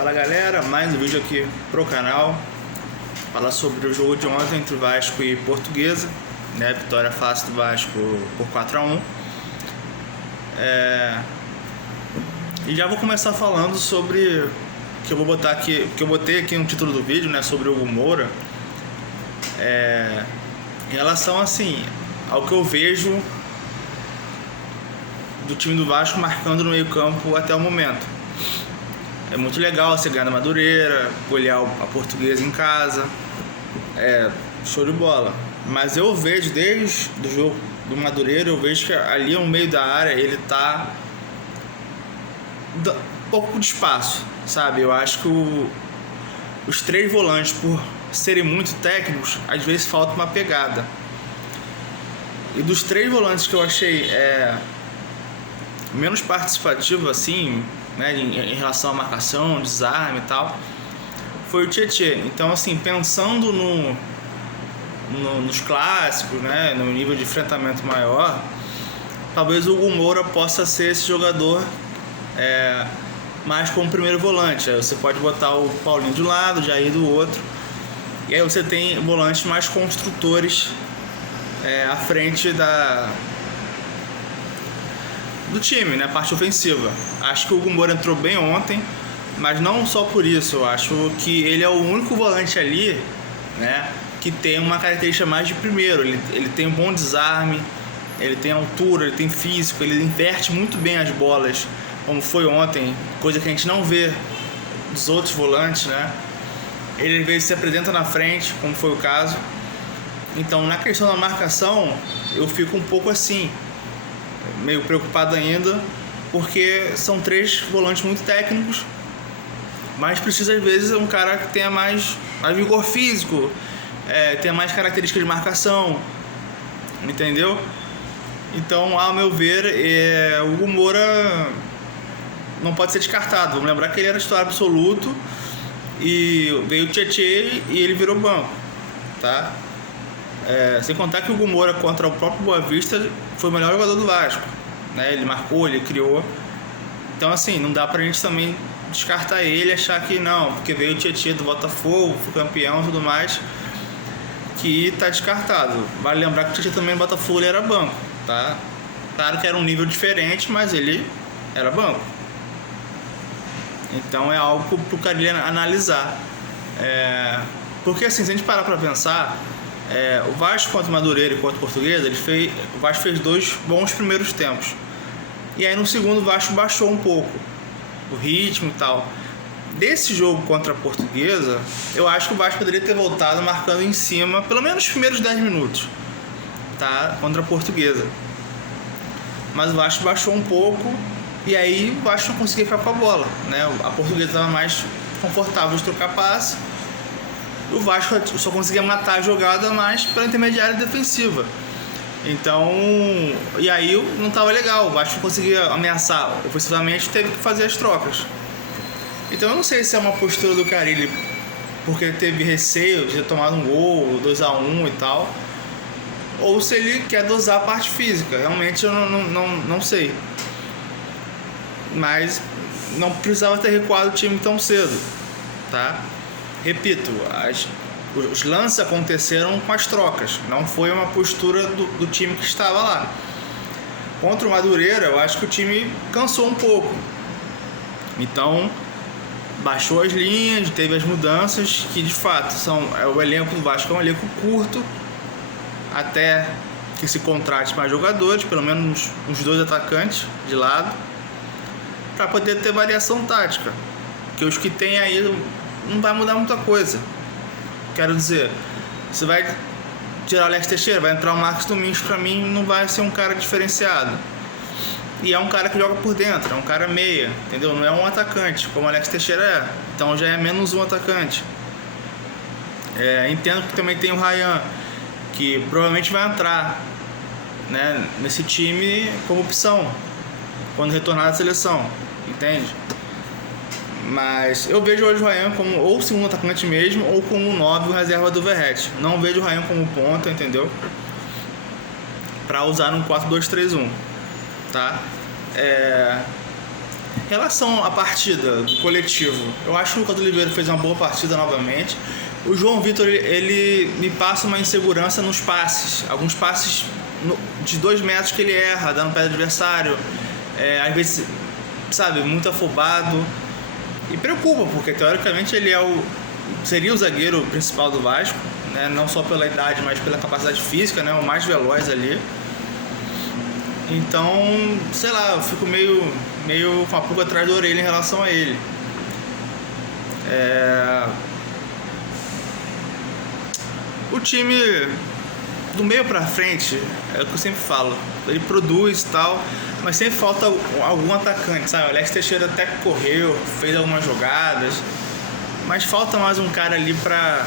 Fala galera, mais um vídeo aqui pro canal. Falar sobre o jogo de ontem entre Vasco e Portuguesa, né? Vitória fácil do Vasco por 4-1. E já vou começar falando sobre que eu vou botar aqui, que eu botei aqui no título do vídeo, né? Sobre o Hugo Moura. Em relação assim ao que eu vejo do time do Vasco marcando no meio-campo até o momento. É muito legal você ganhar na Madureira, golear a Portuguesa em casa. Show de bola. Mas eu vejo desde o jogo do Madureira, eu vejo que ali no meio da área ele tá um pouco de espaço, sabe? Eu acho que os três volantes, por serem muito técnicos, às vezes falta uma pegada. E dos três volantes que eu achei menos participativo assim, né, em relação à marcação, desarme e tal, foi o Tietê. Então assim, pensando nos clássicos, né, no nível de enfrentamento maior, talvez o Hugo Moura possa ser esse jogador mais como primeiro volante. Aí você pode botar o Paulinho de um lado, o Jair do outro, e aí você tem volantes mais construtores à frente do time, né, parte ofensiva. Acho que o Hugo Moura entrou bem ontem, mas não só por isso. Eu acho que ele é o único volante ali, né, que tem uma característica mais de primeiro. Ele tem um bom desarme, ele tem altura, ele tem físico, ele inverte muito bem as bolas, como foi ontem, coisa que a gente não vê dos outros volantes, né. Ele às vezes se apresenta na frente, como foi o caso. Então, na questão da marcação, eu fico um pouco assim, meio preocupado ainda, porque são três volantes muito técnicos, mas precisa às vezes um cara que tenha mais vigor físico, tenha mais características de marcação, entendeu? Então, ao meu ver, o Hugo Moura não pode ser descartado. Vamos lembrar que ele era titular absoluto e veio o Tietê e ele virou banco, tá? Sem contar que o Hugo Moura contra o próprio Boa Vista foi o melhor jogador do Vasco, né? Ele marcou, ele criou. Então assim, não dá pra gente também descartar ele, achar que não, porque veio o Tietê do Botafogo, foi campeão e tudo mais, que tá descartado. Vale lembrar que o Tietê também no Botafogo ele era banco, tá? Claro que era um nível diferente, mas ele era banco. Então é algo pro Carilli analisar. Porque assim, se a gente parar pra pensar, o Vasco contra o Madureira e contra o Portuguesa, o Vasco fez dois bons primeiros tempos. E aí no segundo o Vasco baixou um pouco o ritmo e tal. Desse jogo contra a Portuguesa, eu acho que o Vasco poderia ter voltado marcando em cima, pelo menos os primeiros 10 minutos, tá? Contra a Portuguesa. Mas o Vasco baixou um pouco e aí o Vasco não conseguia ficar com a bola, né? A Portuguesa estava mais confortável de trocar passe. O Vasco só conseguia matar a jogada mais pela intermediária defensiva. Então, e aí não estava legal. O Vasco conseguia ameaçar ofensivamente, teve que fazer as trocas. Então eu não sei se é uma postura do Carilli porque ele teve receio de ter tomado um gol, 2-1 e tal, ou se ele quer dosar a parte física. Realmente eu não sei. Mas não precisava ter recuado o time tão cedo, tá? Repito, os lances aconteceram com as trocas, não foi uma postura do time que estava lá. Contra o Madureira, eu acho que o time cansou um pouco, então baixou as linhas, teve as mudanças que de fato o elenco do Vasco é um elenco curto, até que se contrate mais jogadores, pelo menos uns 2 atacantes de lado, para poder ter variação tática, que os que tem aí não vai mudar muita coisa. Quero dizer, você vai tirar o Alex Teixeira, vai entrar o Marcos Domingos, pra mim não vai ser um cara diferenciado. E é um cara que joga por dentro, é um cara meia, entendeu? Não é um atacante, como o Alex Teixeira é. Então já é menos um atacante. Entendo que também tem o Ryan, que provavelmente vai entrar, né, nesse time como opção quando retornar da seleção, entende? Mas eu vejo hoje o Ryan como ou segundo atacante mesmo, ou como 9, o reserva do Verratti. Não vejo o Ryan como ponta, entendeu? Para usar num 4-2-3-1, tá? Em relação à partida do coletivo, eu acho que o Lucas Oliveira fez uma boa partida novamente. O João Vitor, ele me passa uma insegurança nos passes. Alguns passes de 2 metros que ele erra, dando pé do adversário. Às vezes, sabe, muito afobado. E preocupa, porque teoricamente ele seria o zagueiro principal do Vasco, né? Não só pela idade, mas pela capacidade física, né? O mais veloz ali. Então, sei lá, eu fico meio com a pulga atrás da orelha em relação a ele. O time do meio pra frente, é o que eu sempre falo, ele produz e tal, mas sempre falta algum atacante, sabe? O Alex Teixeira até correu, fez algumas jogadas, mas falta mais um cara ali pra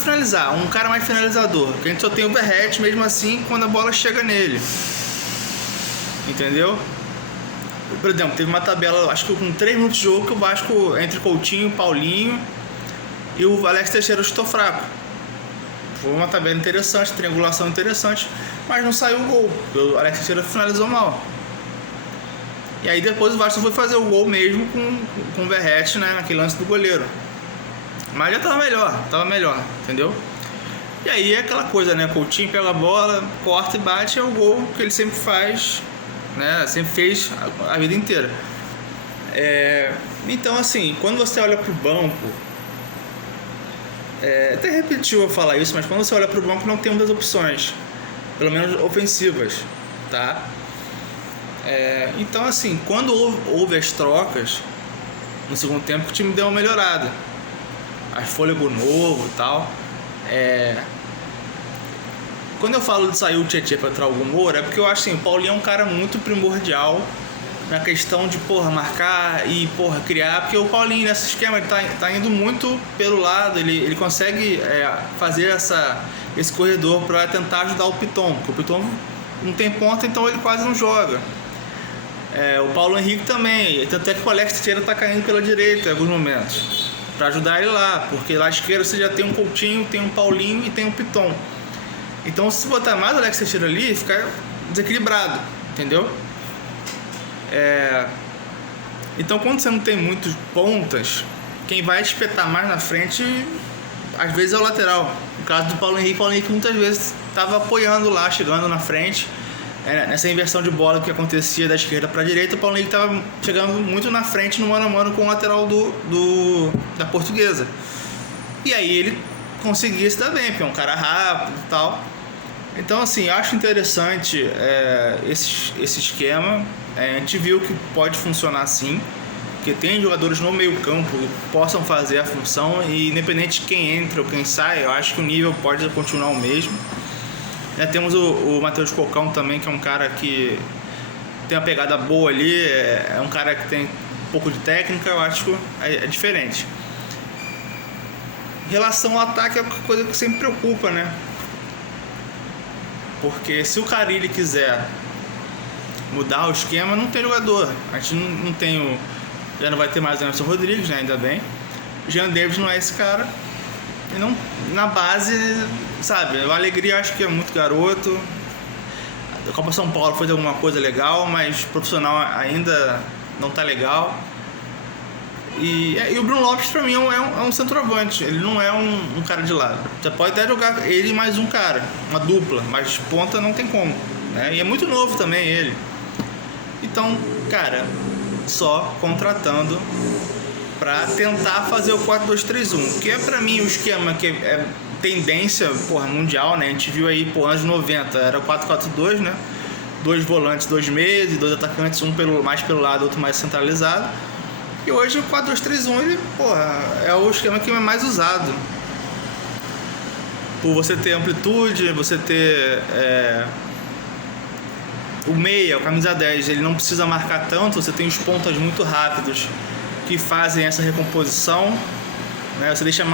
finalizar, um cara mais finalizador, porque a gente só tem o Verratti mesmo assim quando a bola chega nele, entendeu? Por exemplo, teve uma tabela, acho que com 3 minutos de jogo, que o Vasco, entre Coutinho, Paulinho e o Alex Teixeira, chutou fraco. Foi uma tabela interessante, triangulação interessante, mas não saiu o gol, o Alex Teixeira finalizou mal. E aí depois o Vasco foi fazer o gol mesmo com o Verratti, né, naquele lance do goleiro. Mas já tava melhor, entendeu? E aí é aquela coisa, né? Coutinho pega a bola, corta e bate, é o gol que ele sempre faz, né? Sempre fez a vida inteira. Então, assim, quando você olha pro banco, até repetiu eu falar isso, mas quando você olha pro banco não tem muitas opções, pelo menos ofensivas, tá? Então, assim, quando houve as trocas no segundo tempo, o time deu uma melhorada. Fôlego novo e tal. Quando eu falo de sair o Tietê para entrar o Moura, é porque eu acho assim, o Paulinho é um cara muito primordial na questão de, marcar e, criar, porque o Paulinho nesse esquema ele tá indo muito pelo lado, ele consegue fazer esse corredor para tentar ajudar o Piton, porque o Piton não tem ponta, então ele quase não joga. O Paulo Henrique também, tanto é que o Alex Teixeira tá caindo pela direita em alguns momentos, para ajudar ele lá, porque lá à esquerda você já tem um Coutinho, tem um Paulinho e tem um Piton. Então se botar mais o Alex Teixeira ali, fica desequilibrado, entendeu? Então quando você não tem muitos pontas, quem vai espetar mais na frente às vezes é o lateral. No caso do Paulo Henrique muitas vezes estava apoiando lá, chegando na frente. Nessa inversão de bola que acontecia da esquerda para a direita, o Paulo Henrique estava chegando muito na frente no mano a mano com o lateral da Portuguesa. E aí ele conseguia se dar bem, porque é um cara rápido e tal. Então, assim, acho interessante esse esquema. A gente viu que pode funcionar assim, que tem jogadores no meio campo que possam fazer a função, e independente de quem entra ou quem sai, eu acho que o nível pode continuar o mesmo. Temos o Matheus Cocão também, que é um cara que tem uma pegada boa ali, é um cara que tem um pouco de técnica, eu acho que é diferente. Em relação ao ataque, é uma coisa que sempre preocupa, né? Porque se o Carille quiser mudar o esquema, não tem jogador. A gente não tem já não vai ter mais o Emerson Rodrigues, né? Ainda bem. O Jean Davis não é esse cara. E não, na base, sabe, o Alegria acho que é muito garoto. A Copa São Paulo fez alguma coisa legal, mas profissional ainda não tá legal. E o Bruno Lopes pra mim é um centroavante, ele não é um cara de lado. Você pode até jogar ele e mais um cara, uma dupla, mas ponta não tem como, né? E é muito novo também ele. Então, cara, só contratando para tentar fazer o 4-2-3-1, que é pra mim o esquema que é tendência, mundial, né? A gente viu aí, anos 90, era 4-4-2, né? 2 volantes, 2 meias e 2 atacantes, um mais pelo lado, outro mais centralizado. E hoje o 4-2-3-1, ele, é o esquema que é mais usado. Por você ter amplitude, você ter o meia, o camisa 10, ele não precisa marcar tanto, você tem os pontas muito rápidos que fazem essa recomposição, né? Você deixa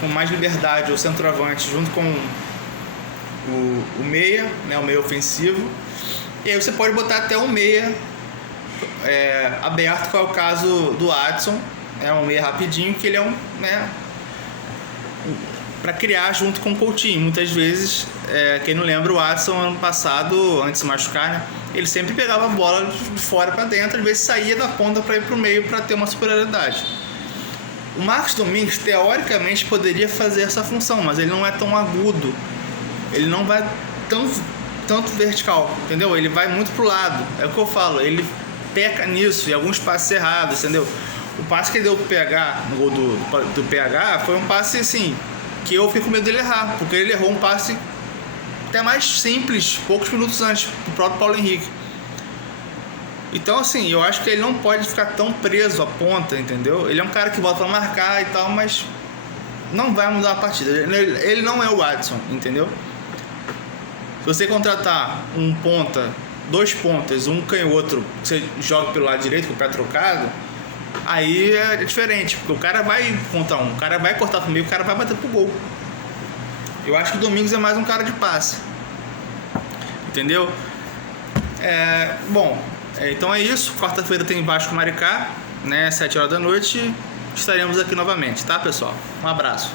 com mais liberdade o centroavante junto com o meia, né? O meia ofensivo, e aí você pode botar até o meia aberto, que é o caso do Adson, um meia rapidinho, que ele é para criar junto com o Coutinho. Muitas vezes, quem não lembra, o Adson ano passado, antes de se machucar, né? ele sempre pegava a bola de fora para dentro, às vezes saía da ponta para ir para o meio para ter uma superioridade. O Marcos Domingues, teoricamente, poderia fazer essa função, mas ele não é tão agudo, ele não vai tanto vertical, entendeu? Ele vai muito pro lado, é o que eu falo, ele peca nisso, e alguns passes errados, entendeu? O passe que ele deu pro PH, no gol do PH, foi um passe assim, que eu fiquei com medo dele errar, porque ele errou um passe até mais simples, poucos minutos antes, do próprio Paulo Henrique. Então, assim, eu acho que ele não pode ficar tão preso à ponta, entendeu? Ele é um cara que volta pra marcar e tal, mas não vai mudar a partida. Ele não é o Adson, entendeu? Se você contratar um ponta, dois pontas, um canhoto, que você joga pelo lado direito com o pé trocado, aí é diferente, porque o cara vai contra um, o cara vai cortar pro meio, o cara vai bater pro gol. Eu acho que o Domingos é mais um cara de passe, entendeu? Então é isso. Quarta-feira tem Vasco Maricá, né? 7 horas da noite. Estaremos aqui novamente, tá, pessoal? Um abraço.